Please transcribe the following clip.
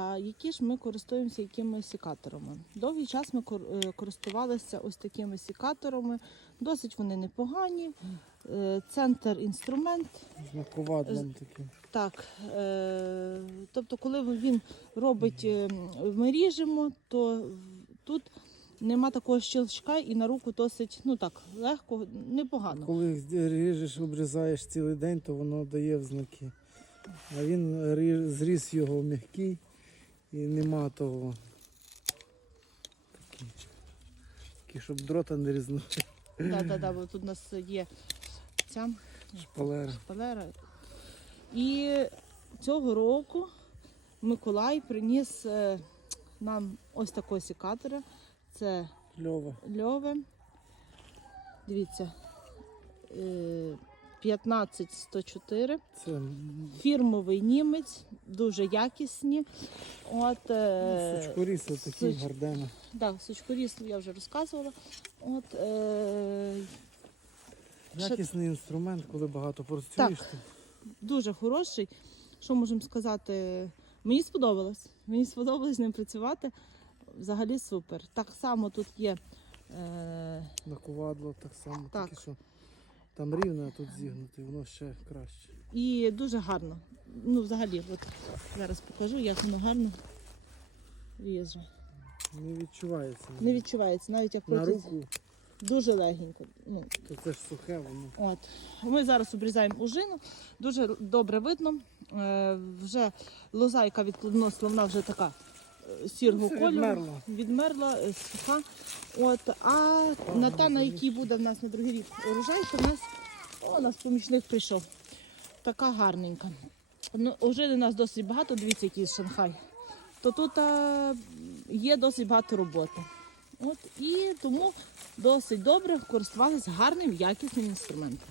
а які ж ми користуємося якими секаторами? Довгий час ми е, користувалися ось такими секаторами. Досить вони непогані. Е, Центр інструмент. З таким. Так, е, тобто, коли він робить, ми ріжемо, то тут нема такого щелчка і на руку досить ну так, легко, непогано. Коли ріжеш, обрізаєш цілий день, то воно дає в знаки. А він рі- зріз його м'який і нема того. Такий, такий щоб дрота не різнути. Да, да, да, бо тут у нас є ця Шпалера. шпалера. І цього року Миколай приніс е, нам ось такого секатора. Це Льова. льове. Дивіться. Е, 15104. Це Фірмовий німець, дуже якісні. От, ну, е, сучкоріси такі суч- гардена. да, сучкоріз я вже розказувала. От, е, ще- Якісний інструмент, коли багато працюєш. то дуже хороший. Що можемо сказати? Мені сподобалось. Мені сподобалось з ним працювати. Взагалі супер. Так само тут є. Е, Наковадло так само, Так. тільки що там рівне, а тут зігнутий, воно ще краще. і дуже гарно. Ну, взагалі, от зараз покажу, як воно гарно ріже. Не відчувається. Не відчувається, навіть як На крутиться. руку, Дуже легенько. Ну, то це ж сухе, воно. От. Ми зараз обрізаємо ужину, дуже добре видно. Е, вже лозайка від відплодоносила, вона вже така сірого все кольору. відмерла. Відмерла, е, суха. От. А на та, на якій буде в нас на другий рік урожай, то в нас, о, у нас помічник прийшов. Така гарненька. Ну, ужини у нас досить багато, дивіться, який Шанхай. То тут е, є досить багато роботи. От, і тому досить добре користувалися гарним якісним інструментом.